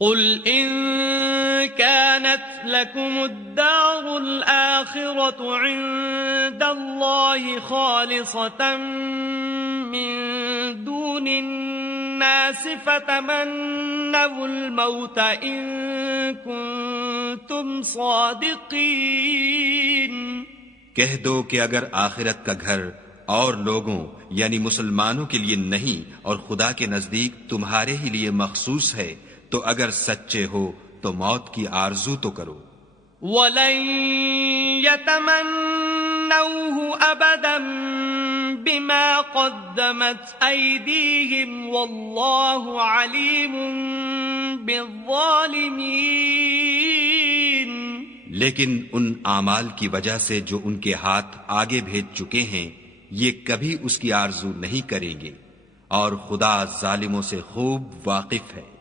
قل إن كانت لكم الدار الآخرة عند الله خالصة من دون الناس فتمنوا الموت إن كنتم صادقين। कह दो कि अगर आखिरत का घर और लोगों यानी मुसलमानों के लिए नहीं और खुदा के नजदीक तुम्हारे ही लिए मखसूस है, तो अगर सच्चे हो तो मौत की आरजू तो करो। वलन यतमन्नौहु अबदन बिमा क़द्दमत ऐदीहिम वल्लाहु अलीमुन बिज़्ज़ालिमीन। लेकिन उन आमाल की वजह से जो उनके हाथ आगे भेज चुके हैं, ये कभी उसकी आरजू नहीं करेंगे और खुदा जालिमों से खूब वाकिफ है।